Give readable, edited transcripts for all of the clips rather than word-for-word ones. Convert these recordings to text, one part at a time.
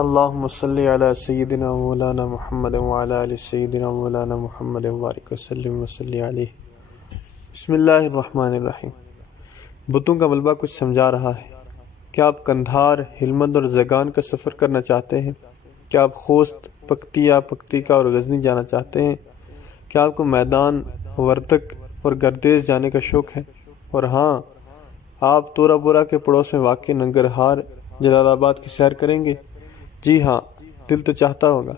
اللہم صلی علی سیدنا مولانا محمد وعلی آل سیدنا مولانا محمد وبارک وسلم وصلی علیہ۔ بسم اللہ الرحمن الرحیم۔ بتوں کا ملبہ کچھ سمجھا رہا ہے۔ کیا آپ کندھار، ہلمند اور زیگان کا سفر کرنا چاہتے ہیں؟ کیا آپ خوست، پکتیا، پکتیکا اور غزنی جانا چاہتے ہیں؟ کیا آپ کو میدان، وردک اور گردیز جانے کا شوق ہے؟ اور ہاں، آپ تورا پورا کے پڑوس میں واقع ننگرہار، جلال آباد کی سیر کریں گے؟ جی ہاں، دل تو چاہتا ہوگا،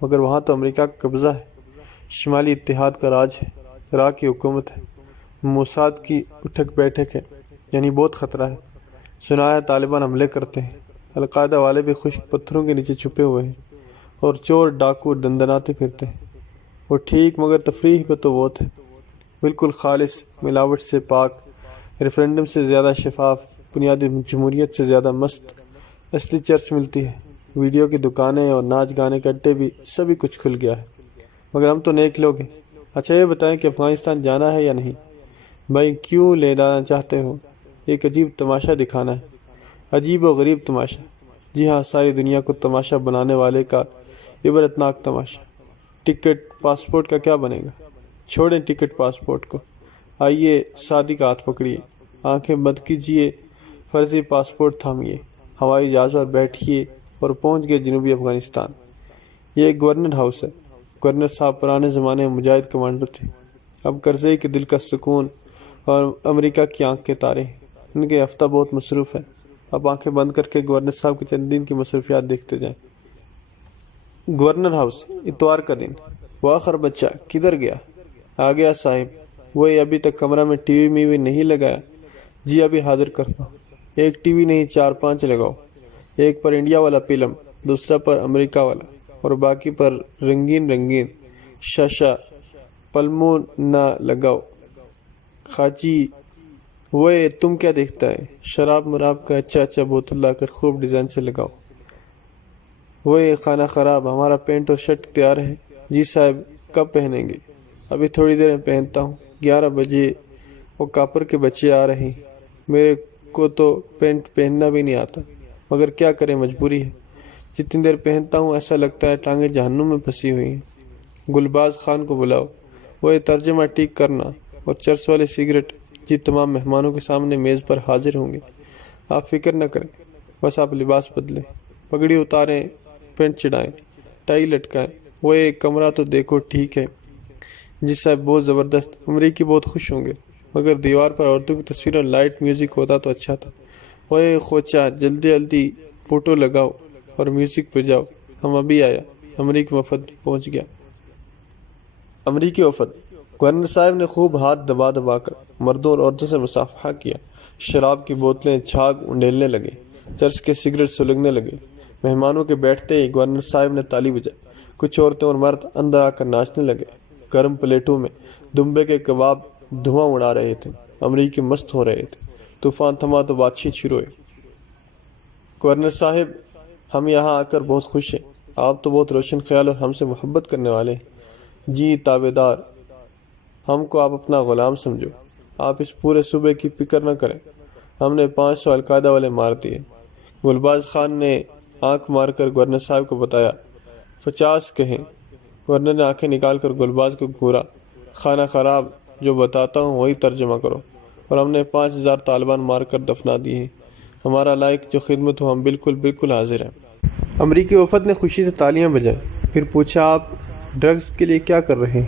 مگر وہاں تو امریکہ کا قبضہ ہے، شمالی اتحاد کا راج ہے، راہ کی حکومت ہے، موساد کی اٹھک بیٹھک ہے، یعنی بہت خطرہ ہے۔ سنا ہے طالبان حملے کرتے ہیں، القاعدہ والے بھی خشک پتھروں کے نیچے چھپے ہوئے ہیں، اور چور ڈاکو دندناتے پھرتے ہیں۔ وہ ٹھیک، مگر تفریح پہ تو بہت ہے، بالکل خالص، ملاوٹ سے پاک، ریفرینڈم سے زیادہ شفاف، بنیادی جمہوریت سے زیادہ مست، اصلی چرچ ملتی ہے، ویڈیو کی دکانیں اور ناچ گانے کے اڈے بھی، سبھی کچھ کھل گیا ہے، مگر ہم تو نیک لوگ ہیں۔ اچھا یہ بتائیں کہ افغانستان جانا ہے یا نہیں؟ بھائی کیوں لے جانا چاہتے ہو؟ ایک عجیب تماشا دکھانا ہے، عجیب و غریب تماشا۔ جی ہاں، ساری دنیا کو تماشا بنانے والے کا عبرتناک تماشا۔ ٹکٹ، پاسپورٹ کا کیا بنے گا؟ چھوڑیں ٹکٹ پاسپورٹ کو، آئیے سادی کا ہاتھ پکڑیے، آنکھیں بند کیجیے، فرضی پاسپورٹ تھامیے، ہوائی جہاز پر بیٹھیے اور پہنچ گئے جنوبی افغانستان۔ یہ ایک گورنر ہاؤس ہے۔ گورنر صاحب پرانے زمانے میں مجاہد کمانڈر تھے، اب کرزئی کے دل کا سکون اور امریکہ کی آنکھ کے تارے ہیں۔ ان کے ہفتہ بہت مصروف ہے، اب آنکھیں بند کر کے گورنر صاحب کے چند دن کی مصروفیات دیکھتے جائیں۔ گورنر ہاؤس، اتوار کا دن۔ واخر بچہ کدھر گیا؟ آ گیا صاحب۔ وہی ابھی تک کمرہ میں ٹی وی میوی نہیں لگایا؟ جی ابھی حاضر کرتا ہوں۔ ایک ٹی وی نہیں، 4-5 لگاؤ، ایک پر انڈیا والا فلم، دوسرا پر امریکہ والا، اور باقی پر رنگین رنگین شاشہ پلموں نہ لگاؤ۔ خاچی وہ تم کیا دیکھتا ہے؟ شراب مراب کا اچھا بوتل لا کر خوب ڈیزائن سے لگاؤ۔ وہ خانہ خراب، ہمارا پینٹ اور شرٹ تیار ہے۔ جی صاحب، کب پہنیں گے؟ ابھی تھوڑی دیر میں پہنتا ہوں، 11 بجے۔ وہ کاپر کے بچے آ رہے ہیں، میرے کو تو پینٹ پہننا بھی نہیں آتا، مگر کیا کریں، مجبوری ہے۔ جتنی دیر پہنتا ہوں ایسا لگتا ہے ٹانگیں جہنم میں پھنسی ہوئی ہیں۔ گلباز خان کو بلاؤ، وہ ترجمہ ٹھیک کرنا، اور چرس والے سگریٹ۔ جی تمام مہمانوں کے سامنے میز پر حاضر ہوں گے، آپ فکر نہ کریں، بس آپ لباس بدلیں، پگڑی اتاریں، پینٹ چڑھائیں، ٹائی لٹکائیں۔ وہ کمرہ تو دیکھو ٹھیک ہے؟ جی صاحب بہت زبردست، امریکی بہت خوش ہوں گے، مگر دیوار پر عورتوں کی تصویر اور لائٹ میوزک ہوتا تو اچھا تھا۔ وہ خوچا، جلدی جلدی فوٹو لگاؤ اور میوزک بجاؤ، ہم ابھی آیا۔ امریکی وفد پہنچ گیا۔ امریکی وفد۔ گورنر صاحب نے خوب ہاتھ دبا دبا کر مردوں اور عورتوں سے مصافحہ کیا، شراب کی بوتلیں چھاگ انڈیلنے لگے، چرس کے سگریٹ سلگنے لگے۔ مہمانوں کے بیٹھتے ہی گورنر صاحب نے تالی بجائی، کچھ عورتیں اور مرد اندر آ کر ناچنے لگے۔ گرم پلیٹوں میں دمبے کے کباب دھواں اڑا رہے تھے، امریکی مست ہو رہے تھے۔ طوفان تھما تو بات چیت شروع ہوئی۔ گورنر صاحب، ہم یہاں آ کر بہت خوش ہیں، آپ تو بہت روشن خیال اور ہم سے محبت کرنے والے ہیں۔ جی تابع دار، ہم کو آپ اپنا غلام سمجھو، آپ اس پورے صوبے کی فکر نہ کریں، ہم نے 500 القاعدہ والے مار دیے۔ گلباز خان نے آنکھ مار کر گورنر صاحب کو بتایا۔ 50 کہیں۔ گورنر نے آنکھیں نکال کر گلباز کو گھورا۔ خانہ خراب، جو بتاتا ہوں وہی ترجمہ کرو، اور ہم نے 5000 طالبان مار کر دفنا دیے ہیں، ہمارا لائق جو خدمت ہو، ہم بالکل حاضر ہیں۔ امریکی وفد نے خوشی سے تالیاں بجائیں، پھر پوچھا آپ ڈرگز کے لیے کیا کر رہے ہیں؟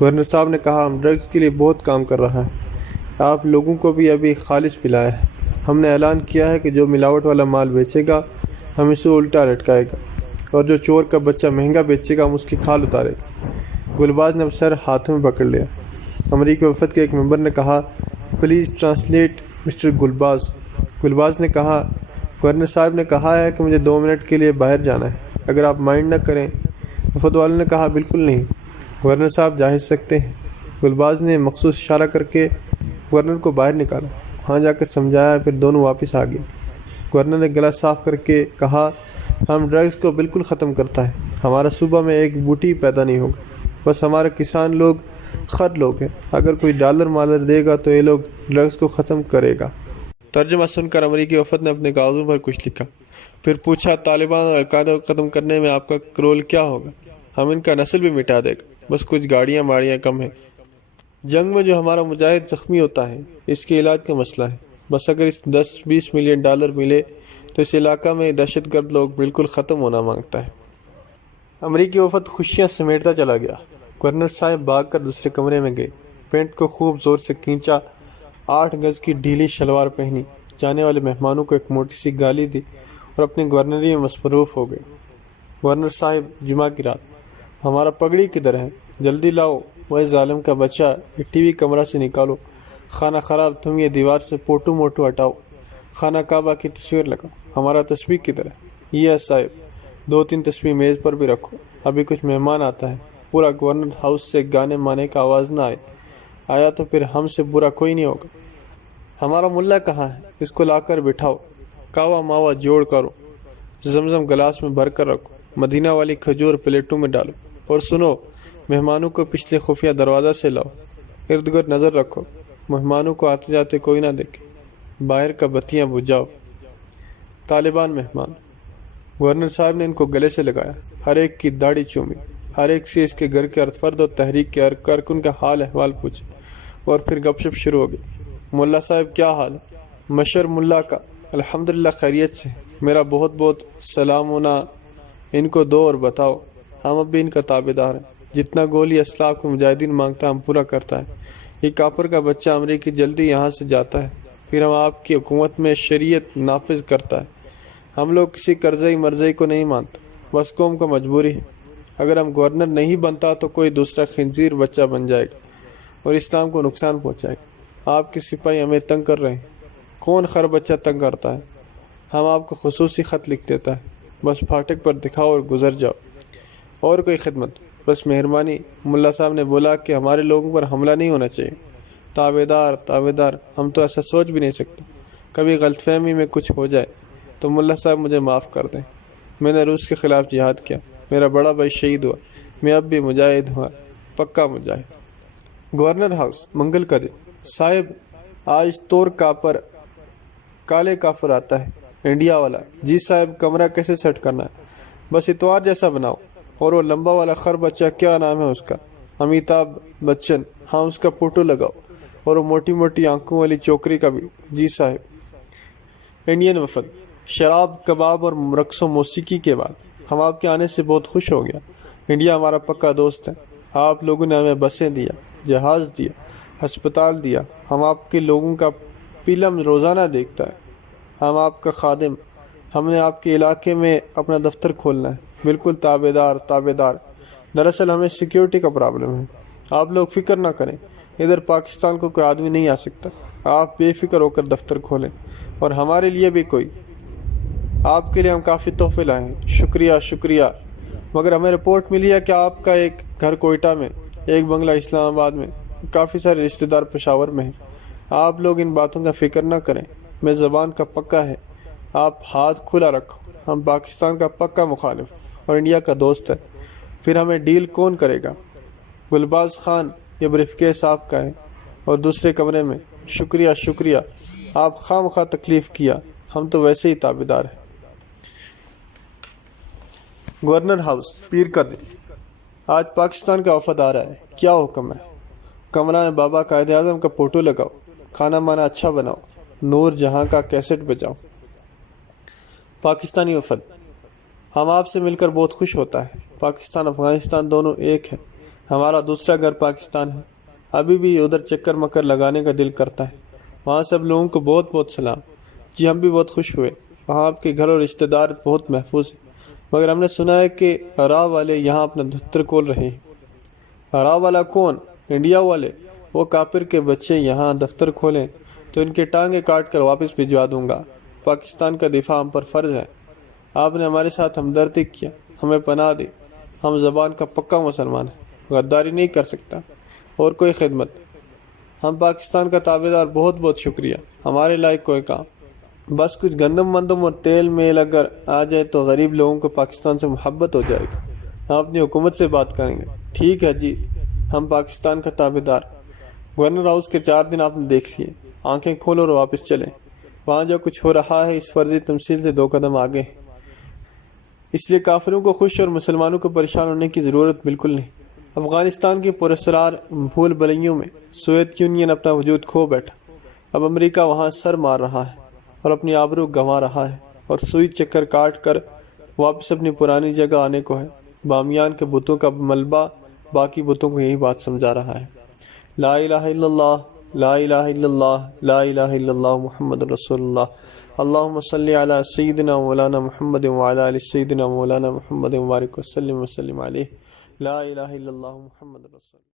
گورنر صاحب نے کہا ہم ڈرگز کے لیے بہت کام کر رہا ہے، آپ لوگوں کو بھی ابھی خالص پلایا ہے۔ ہم نے اعلان کیا ہے کہ جو ملاوٹ والا مال بیچے گا ہم اسے الٹا لٹکائے گا، اور جو چور کا بچہ مہنگا بیچے گا ہم اس کی کھال اتارے گا۔ گلباز نے اب سر ہاتھوں میں پکڑ لیا۔ امریکی وفد کے ایک ممبر نے کہا please translate mister Gulbaz. Gulbaz نے کہا گورنر صاحب نے کہا ہے کہ مجھے 2 منٹ کے لیے باہر جانا ہے، اگر آپ مائنڈ نہ کریں۔ وفد والوں نے کہا بالکل نہیں، گورنر صاحب جا سکتے ہیں۔ گلباز نے مخصوص اشارہ کر کے گورنر کو باہر نکالا، وہاں جا کر سمجھایا، پھر دونوں واپس آ گئے۔ گورنر نے گلا صاف کر کے کہا ہم ڈرگز کو بالکل ختم کرتا ہے، ہمارا صوبہ میں ایک بوٹی پیدا نہیں ہوگا، بس ہمارے کسان لوگ خر لوگ ہیں، اگر کوئی ڈالر مالر دے گا تو یہ لوگ ڈرگز کو ختم کرے گا۔ ترجمہ سن کر امریکی وفد نے اپنے کاغذوں پر کچھ لکھا۔ پھر پوچھا طالبان اور القاعدہ کو ختم کرنے میں آپ کا رول کیا ہوگا؟ ہم ان کا نسل بھی مٹا دے گا، بس کچھ گاڑیاں ماڑیاں کم ہیں۔ جنگ میں جو ہمارا مجاہد زخمی ہوتا ہے اس کے علاج کا مسئلہ ہے، بس اگر اس 10-20 ملین ڈالر ملے تو اس علاقہ میں دہشت گرد لوگ بالکل ختم ہونا مانگتا ہے۔ امریکی وفد خوشیاں سمیٹتا چلا گیا۔ گورنر صاحب بھاگ کر دوسرے کمرے میں گئے، پینٹ کو خوب زور سے کھینچا، 8 گز کی ڈھیلی شلوار پہنی، جانے والے مہمانوں کو ایک موٹی سی گالی دی اور اپنی گورنری میں مصروف ہو گئے۔ گورنر صاحب، جمعہ کی رات، ہمارا پگڑی کدھر ہے؟ جلدی لاؤ، وہ ظالم کا بچہ، یہ ٹی وی کمرہ سے نکالو، خانہ خراب، تم یہ دیوار سے پوٹو موٹو ہٹاؤ، خانہ کعبہ کی تصویر لگاؤ، ہمارا تصویر کدھر ہے؟ یہ ہے صاحب، 2-3 تصویر میز پر بھی رکھو، ابھی کچھ مہمان آتا ہے۔ پورا گورنر ہاؤس سے گانے مانے کا آواز نہ آیا تو پھر ہم سے برا کوئی نہیں ہوگا۔ ہمارا ملا کہاں ہے؟ اس کو لا کر بٹھاؤ، کاوا ماوا جوڑ کرو، زمزم گلاس میں بھر کر رکھو، مدینہ والی کھجور پلیٹوں میں ڈالو، اور سنو، مہمانوں کو پچھلے خفیہ دروازہ سے لاؤ، ارد گرد نظر رکھو، مہمانوں کو آتے جاتے کوئی نہ دیکھے، باہر کا بتیاں بجھاؤ۔ طالبان مہمان، گورنر صاحب نے ان کو گلے سے لگایا، ہر ایک کی داڑھی چومی، ہر ایک سے اس کے گھر کے فرد و تحریک کے کارکن کا حال احوال پوچھے، اور پھر گپ شپ شروع ہو گئی۔ ملا صاحب کیا حال ہے؟ مشر ملا کا، الحمدللہ خیریت سے، میرا بہت بہت سلام ہونا ان کو دو اور بتاؤ، ہم اب بھی ان کا تابع دار ہیں، جتنا گولی اسلاف کو مجاہدین مانگتا ہم پورا کرتا ہے۔ یہ کافر کا بچہ امریکی جلدی یہاں سے جاتا ہے، پھر ہم آپ کی حکومت میں شریعت نافذ کرتا ہے۔ ہم لوگ کسی قرضئی مرضئی کو نہیں مانتے، بس قوم کا مجبوری ہے، اگر ہم گورنر نہیں بنتا تو کوئی دوسرا خنزیر بچہ بن جائے گا اور اسلام کو نقصان پہنچائے گا۔ آپ کے سپاہی ہمیں تنگ کر رہے ہیں۔ کون خر بچہ تنگ کرتا ہے؟ ہم آپ کو خصوصی خط لکھ دیتا ہے، بس پھاٹک پر دکھاؤ اور گزر جاؤ، اور کوئی خدمت بس مہربانی۔ ملا صاحب نے بولا کہ ہمارے لوگوں پر حملہ نہیں ہونا چاہیے۔ تابع دار، ہم تو ایسا سوچ بھی نہیں سکتے، کبھی غلط فہمی میں کچھ ہو جائے تو ملا صاحب مجھے معاف کر دیں۔ میں نے روس کے خلاف جہاد کیا، میرا بڑا بھائی شہید ہوا، میں اب بھی مجاہد ہوا، پکا مجاہد۔ گورنر ہاؤس، منگل کا دن۔ صاحب، آج طور کاپر کالے کافر آتا ہے، انڈیا والا۔ جی صاحب، کمرہ کیسے سیٹ کرنا ہے؟ بس اتوار جیسا بناؤ، اور وہ لمبا والا خر بچہ، کیا نام ہے اس کا؟ امیتابھ بچن، ہاں اس کا فوٹو لگاؤ، اور وہ موٹی موٹی آنکھوں والی چوکری کا بھی۔ جی صاحب۔ انڈین وفد۔ شراب، کباب اور رقص و موسیقی کے بعد ہم آپ کے آنے سے بہت خوش ہو گیا۔ انڈیا ہمارا پکا دوست ہے، آپ لوگوں نے ہمیں بسیں دیا، جہاز دیا، ہسپتال دیا، ہم آپ کے لوگوں کا فلم روزانہ دیکھتا ہے، ہم آپ کا خادم، ہم نے آپ کے علاقے میں اپنا دفتر کھولنا ہے، بالکل تابع دار۔ دراصل ہمیں سیکیورٹی کا پرابلم ہے، آپ لوگ فکر نہ کریں، ادھر پاکستان کو کوئی آدمی نہیں آ سکتا، آپ بے فکر ہو کر دفتر کھولیں، اور ہمارے لیے بھی کوئی، آپ کے لیے ہم کافی تحفے لائے ہیں۔ شکریہ، مگر ہمیں رپورٹ ملی ہے کہ آپ کا ایک گھر کوئٹہ میں، ایک بنگلہ اسلام آباد میں، کافی سارے رشتہ دار پشاور میں ہیں۔ آپ لوگ ان باتوں کا فکر نہ کریں، میں زبان کا پکا ہے، آپ ہاتھ کھلا رکھو، ہم پاکستان کا پکا مخالف اور انڈیا کا دوست ہے، پھر ہمیں ڈیل کون کرے گا؟ گلباز خان، یہ بریف کیس آپ کا ہے، اور دوسرے کمرے میں۔ شکریہ، آپ خواہ مخواہ تکلیف کیا، ہم تو ویسے ہی تابع دار ہیں۔ گورنر ہاؤس، پیر کا دن۔ آج پاکستان کا وفد آ رہا ہے، کیا حکم ہے؟ کمرہ میں بابا قائد اعظم کا فوٹو لگاؤ، کھانا مانا اچھا بناؤ، نور جہاں کا کیسٹ بجاؤ۔ پاکستانی وفد۔ ہم آپ سے مل کر بہت خوش ہوتا ہے، پاکستان افغانستان دونوں ایک ہے، ہمارا دوسرا گھر پاکستان ہے، ابھی بھی ادھر چکر مکر لگانے کا دل کرتا ہے، وہاں سب لوگوں کو بہت بہت سلام۔ جی ہم بھی بہت خوش ہوئے، وہاں آپ کے گھر اور رشتہ دار بہت محفوظ ہیں، مگر ہم نے سنا ہے کہ راہ والے یہاں اپنا دفتر کھول رہے ہیں۔ راہ والا کون؟ انڈیا والے، وہ کافر کے بچے یہاں دفتر کھولیں تو ان کے ٹانگیں کاٹ کر واپس بھجوا دوں گا۔ پاکستان کا دفاع ہم پر فرض ہے، آپ نے ہمارے ساتھ ہمدردی کیا، ہمیں پناہ دی، ہم زبان کا پکا مسلمان ہیں، غداری نہیں کر سکتا، اور کوئی خدمت، ہم پاکستان کا تابع دار، بہت بہت شکریہ، ہمارے لائق کوئی کام، بس کچھ گندم وندم اور تیل میل اگر آ جائے تو غریب لوگوں کو پاکستان سے محبت ہو جائے گی، ہم اپنی حکومت سے بات کریں گے۔ ٹھیک ہے جی، ہم پاکستان کا تابع دار۔ گورنر ہاؤس کے 4 دن آپ نے دیکھ لیے، آنکھیں کھولو اور واپس چلیں، وہاں جو کچھ ہو رہا ہے اس فرضی تمثیل سے 2 قدم آگے ہیں، اس لیے کافروں کو خوش اور مسلمانوں کو پریشان ہونے کی ضرورت بالکل نہیں۔ افغانستان کے پراسرار بھول بھلیوں میں سوویت یونین اپنا وجود کھو بیٹھا۔ اب امریکہ وہاں سر مار رہا ہے اور اپنی آبرو گنوا رہا ہے، اور سوئی چکر کاٹ کر واپس اپنی پرانی جگہ آنے کو ہے۔ بامیان کے بتوں کا ملبہ باقی بتوں کو یہی بات سمجھا رہا ہے۔ لا الہ الا اللہ، لا الہ الا اللہ، لا الہ الا اللہ محمد رسول اللہ۔ اللہم صلی علی سیدنا مولانا محمد وعلی آل سیدنا مولانا محمد وبارک وسلم علیہ۔ لا الہ الا اللہ محمد رسول اللہ۔